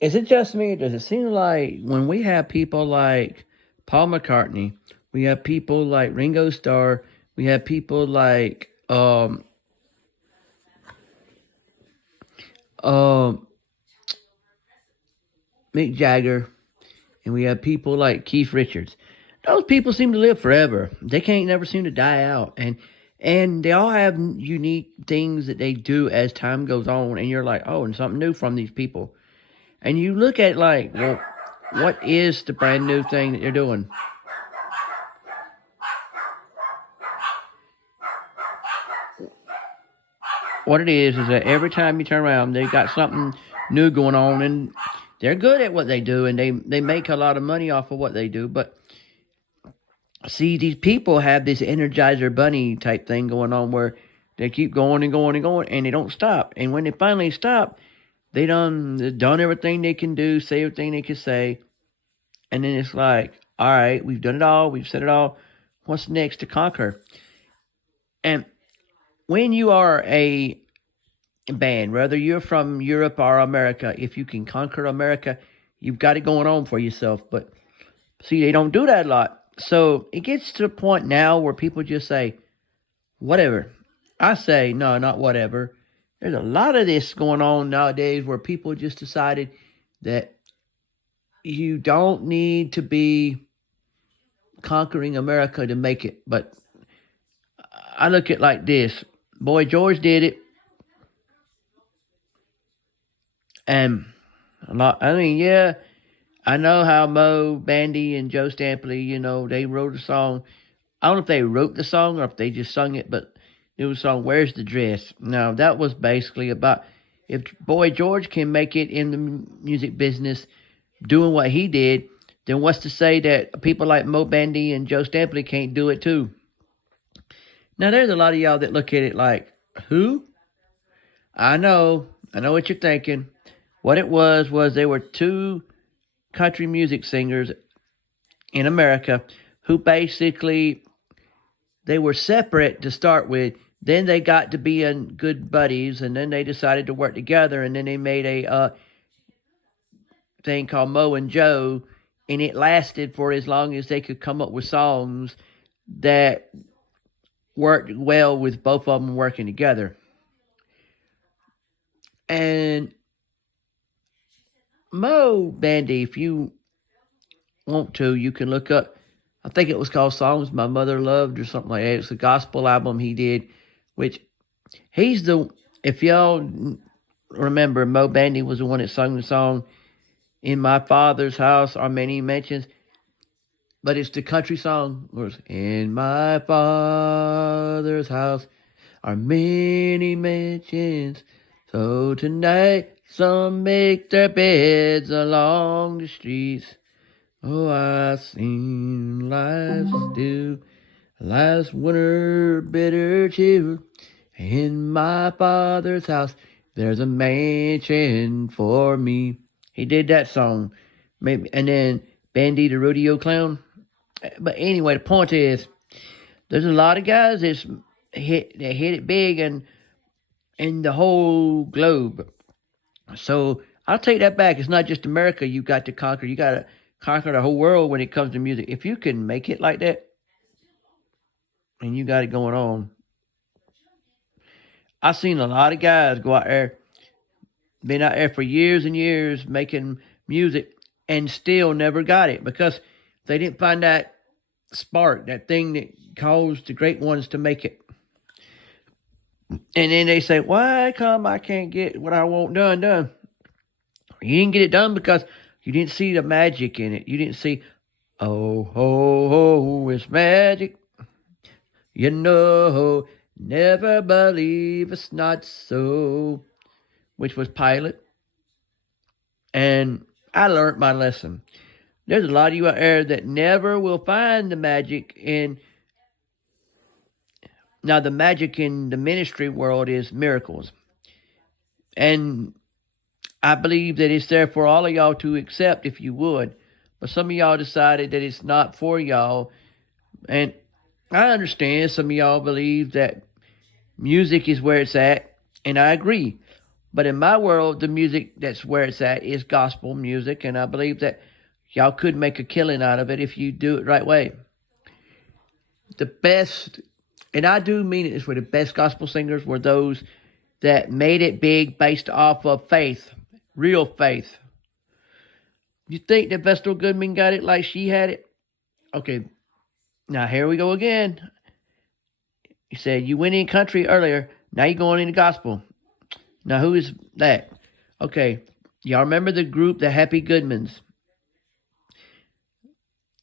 Is it just me? Or does it seem like when we have people like Paul McCartney, we have people like Ringo Starr, we have people like um Mick Jagger, and we have people like Keith Richards. Those people seem to live forever. They can't never seem to die out, and they all have unique things that they do as time goes on, and you're like, oh, and something new from these people, and you look at like, well, what is the brand new thing that they're doing? What it is that every time you turn around, they got something new going on, and they're good at what they do, and they make a lot of money off of what they do, but see, these people have this Energizer Bunny type thing going on where they keep going and going and going, and they don't stop. And when they finally stop, they done everything they can do, say everything they can say, and then it's like, all right, we've done it all, we've said it all. What's next to conquer? And when you are a band, whether you're from Europe or America, if you can conquer America, you've got it going on for yourself. But see, they don't do that a lot. So it gets to the point now where people just say, whatever. I say, no, not whatever. There's a lot of this going on nowadays where people just decided that you don't need to be conquering America to make it. But I look at it like this. Boy George did it. And a lot, I mean, yeah, I know how Mo Bandy and Joe Stampley, they wrote a song. I don't know if they wrote the song or if they just sung it, but it was a song, Where's the Dress? Now, that was basically about if Boy George can make it in the music business doing what he did, then what's to say that people like Mo Bandy and Joe Stampley can't do it too? Now, there's a lot of y'all that look at it like, who? I know what you're thinking. What it was they were two country music singers in America who basically they were separate to start with. Then they got to being good buddies, and then they decided to work together, and then they made a thing called Mo and Joe, and it lasted for as long as they could come up with songs that worked well with both of them working together. And Mo Bandy, if you want to, you can look up. I think it was called "Songs My Mother Loved" or something like that. It's a gospel album he did, which he's the. If y'all remember, Mo Bandy was the one that sung the song "In My Father's House Are Many Mansions," but it's the country song. It was, "In my Father's house are many mansions, so tonight some make their beds along the streets. Oh, I seen life still, last winter bitter chill. In my Father's house, there's a mansion for me." He did that song, maybe, and then Bandy the Rodeo Clown. But anyway, the point is, there's a lot of guys that hit it big and in the whole globe. So I'll take that back. It's not just America you got to conquer. You got to conquer the whole world when it comes to music. If you can make it like that, and you got it going on, I've seen a lot of guys go out there, been out there for years and years making music, and still never got it because they didn't find that spark, that thing that caused the great ones to make it. And then they say, "Why come I can't get what I want done?" You didn't get it done because you didn't see the magic in it. You didn't see, oh, ho, ho, it's magic. Never believe it's not so, which was Pilot. And I learned my lesson. There's a lot of you out there that never will find the magic in. Now, the magic in the ministry world is miracles. And I believe that it's there for all of y'all to accept if you would. But some of y'all decided that it's not for y'all. And I understand some of y'all believe that music is where it's at. And I agree. But in my world, the music that's where it's at is gospel music, and I believe that y'all could make a killing out of it if you do it right way. The best, and I do mean it this way, the best gospel singers were those that made it big based off of faith, real faith. You think that Vestal Goodman got it like she had it? Okay, now here we go again. You said you went in country earlier, now you're going into gospel. Now who is that? Okay, y'all remember the group, the Happy Goodmans?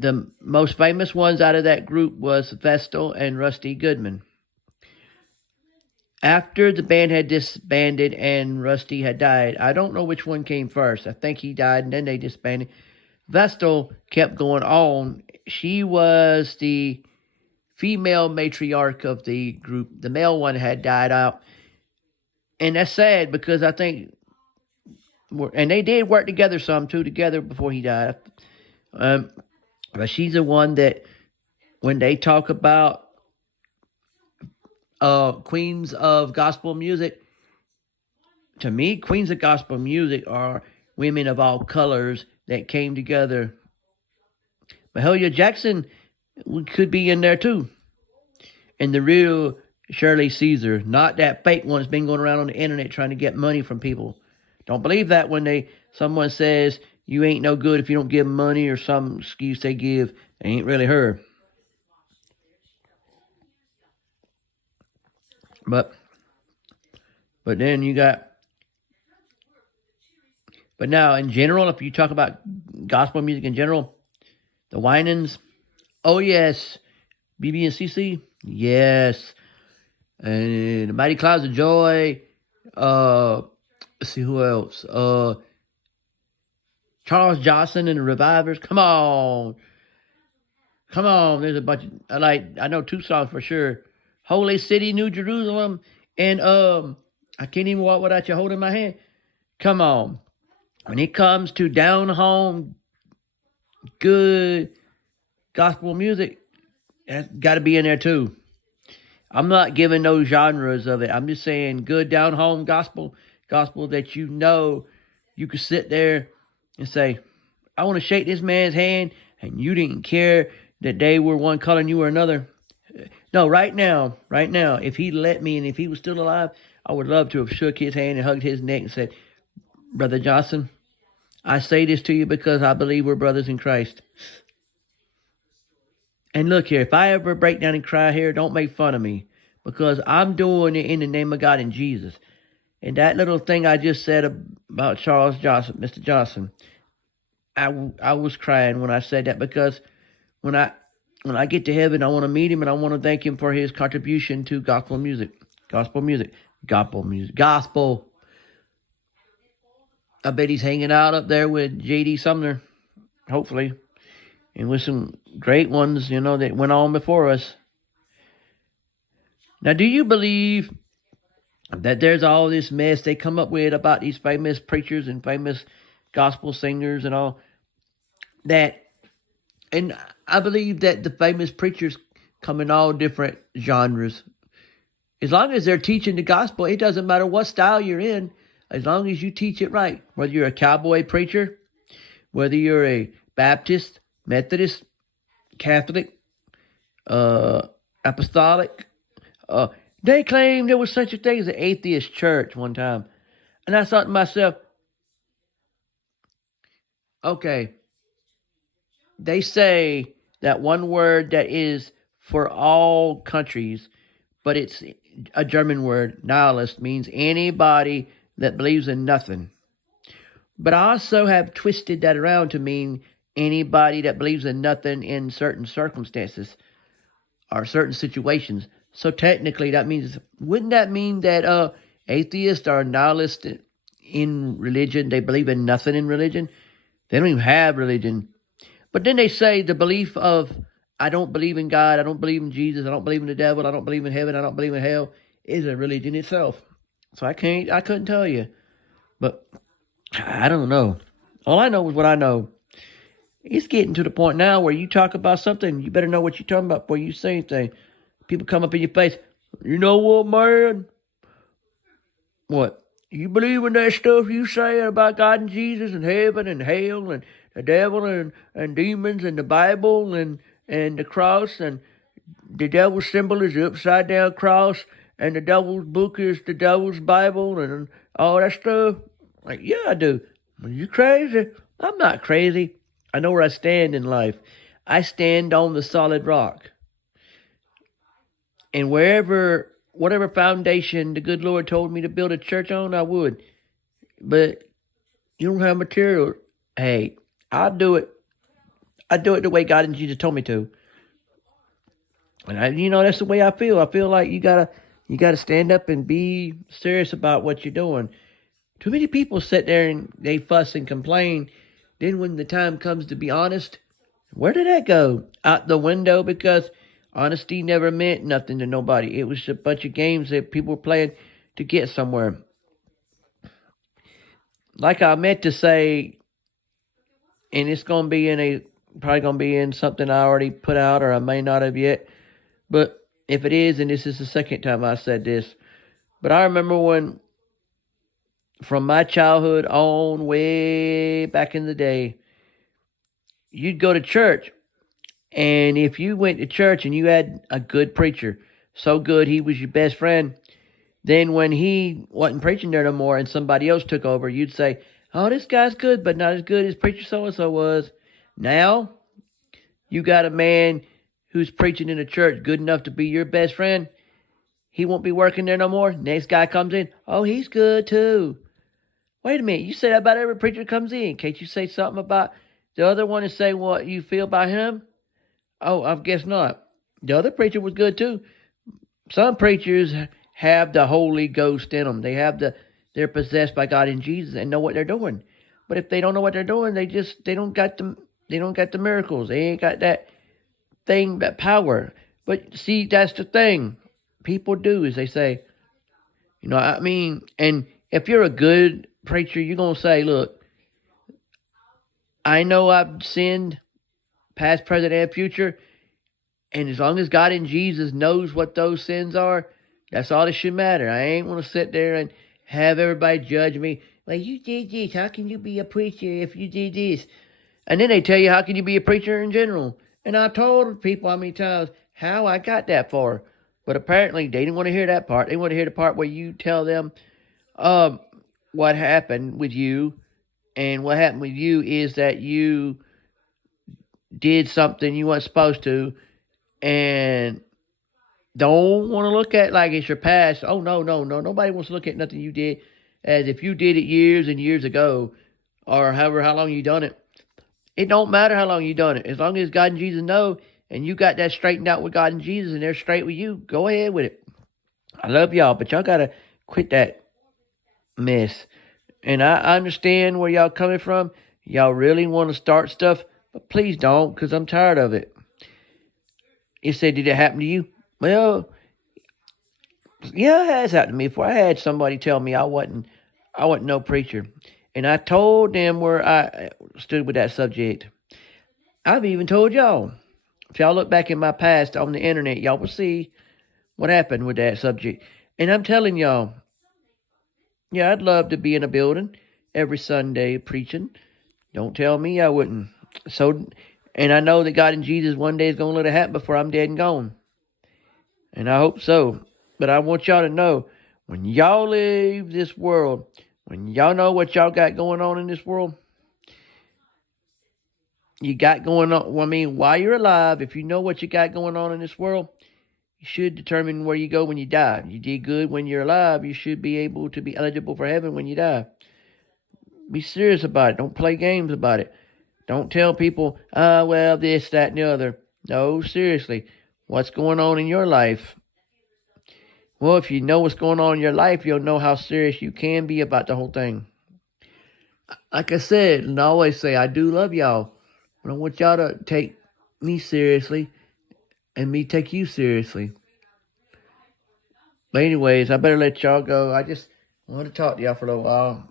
The most famous ones out of that group was Vestal and Rusty Goodman. After the band had disbanded and Rusty had died, I don't know which one came first. I think he died and then they disbanded. Vestal kept going on. She was the female matriarch of the group. The male one had died out. And that's sad because I think, and they did work together together before he died. But she's the one that when they talk about queens of gospel music, to me, queens of gospel music are women of all colors that came together. Mahalia Jackson could be in there too. And the real Shirley Caesar, not that fake one that's been going around on the internet trying to get money from people. Don't believe that when someone says you ain't no good if you don't give money or some excuse they give. They ain't really her. But then you got, but now in general, if you talk about gospel music in general, the Winans, oh yes, BB and CC, yes, and the Mighty Clouds of Joy, let's see who else, Charles Johnson and the Revivers, come on, there's a bunch of, I know two songs for sure, Holy City, New Jerusalem, and I can't even walk without you holding my hand. Come on. When it comes to down home, good gospel music, that's got to be in there too. I'm not giving those genres of it. I'm just saying good down home gospel that you know you could sit there and say, I want to shake this man's hand, and you didn't care that they were one color and you were another. No, right now, if he let me and if he was still alive, I would love to have shook his hand and hugged his neck and said, Brother Johnson, I say this to you because I believe we're brothers in Christ. And look here, if I ever break down and cry here, don't make fun of me because I'm doing it in the name of God and Jesus. And that little thing I just said about Charles Johnson, Mr. Johnson, I was crying when I said that because when I get to heaven, I want to meet him and I want to thank him for his contribution to gospel music. I bet he's hanging out up there with J.D. Sumner, hopefully, and with some great ones, that went on before us. Now, do you believe that there's all this mess they come up with about these famous preachers and famous gospel singers and all that? And I believe that the famous preachers come in all different genres. As long as they're teaching the gospel, it doesn't matter what style you're in, as long as you teach it right. Whether you're a cowboy preacher, whether you're a Baptist, Methodist, Catholic, Apostolic. They claimed there was such a thing as an atheist church one time. And I thought to myself, okay, they say that one word that is for all countries, but it's a German word, nihilist, means anybody that believes in nothing. But I also have twisted that around to mean anybody that believes in nothing in certain circumstances or certain situations. So technically wouldn't that mean that atheists are nihilists in religion? They believe in nothing in religion? They don't even have religion. But then they say the belief of, I don't believe in God, I don't believe in Jesus, I don't believe in the devil, I don't believe in heaven, I don't believe in hell, is a religion itself. So I couldn't tell you. But I don't know. All I know is what I know. It's getting to the point now where you talk about something, you better know what you're talking about before you say anything. People come up in your face, you know what, man? What? You believe in that stuff you say about God and Jesus and heaven and hell and the devil and demons and the Bible and the cross, and the devil's symbol is the upside down cross, and the devil's book is the devil's Bible and all that stuff? Like, yeah, I do. Are you crazy? I'm not crazy. I know where I stand in life. I stand on the solid rock. And whatever foundation the good Lord told me to build a church on, I would. But you don't have material. Hey, I'll do it. I do it the way God and Jesus told me to. And that's the way I feel. I feel like you gotta stand up and be serious about what you're doing. Too many people sit there and they fuss and complain. Then when the time comes to be honest, where did that go? Out the window, because honesty never meant nothing to nobody. It was a bunch of games that people were playing to get somewhere. Like I meant to say, and it's probably gonna be in something I already put out or I may not have yet. But if it is, and this is the second time I said this, but I remember when, from my childhood on, way back in the day, you'd go to church. And if you went to church and you had a good preacher, so good he was your best friend, then when he wasn't preaching there no more and somebody else took over, you'd say, oh, this guy's good, but not as good as preacher so-and-so was. Now, you got a man who's preaching in a church good enough to be your best friend. He won't be working there no more. Next guy comes in. Oh, he's good too. Wait a minute. You say that about every preacher comes in. Can't you say something about the other one and say what you feel about him? Oh, I guess not. The other preacher was good too. Some preachers have the Holy Ghost in them. They're possessed by God and Jesus and know what they're doing. But if they don't know what they're doing, they don't got the miracles. They ain't got that thing, that power. But see, that's the thing. People do is they say, and if you're a good preacher, you're going to say, look, I know I've sinned, past, present, and future, and as long as God and Jesus knows what those sins are, that's all that should matter. I ain't going to sit there and have everybody judge me. Well, you did this. How can you be a preacher if you did this? And then they tell you, how can you be a preacher in general? And I told people how many times how I got that far. But apparently they didn't want to hear that part. They want to hear the part where you tell them what happened with you. And what happened with you is that you did something you weren't supposed to. And don't want to look at like it's your past. Oh, no. Nobody wants to look at nothing you did as if you did it years and years ago or however how long you done it. It don't matter how long you done it. As long as God and Jesus know and you got that straightened out with God and Jesus and they're straight with you, go ahead with it. I love y'all, but y'all got to quit that mess. And I understand where y'all coming from. Y'all really want to start stuff, but please don't, because I'm tired of it. You said, did it happen to you? Well, yeah, it has happened to me before. I had somebody tell me I wasn't no preacher. And I told them where I stood with that subject. I've even told y'all. If y'all look back in my past on the internet, y'all will see what happened with that subject. And I'm telling y'all, yeah, I'd love to be in a building every Sunday preaching. Don't tell me I wouldn't. So, and I know that God and Jesus one day is going to let it happen before I'm dead and gone. And I hope so. But I want y'all to know, when y'all leave this world, when y'all know what y'all got going on in this world, you got going on, while you're alive, if you know what you got going on in this world, you should determine where you go when you die. You did good when you're alive, you should be able to be eligible for heaven when you die. Be serious about it. Don't play games about it. Don't tell people, well, this, that, and the other. No, seriously. What's going on in your life? Well, if you know what's going on in your life, you'll know how serious you can be about the whole thing. Like I said, and I always say, I do love y'all. But I want y'all to take me seriously and me take you seriously. But anyways, I better let y'all go. I just want to talk to y'all for a little while.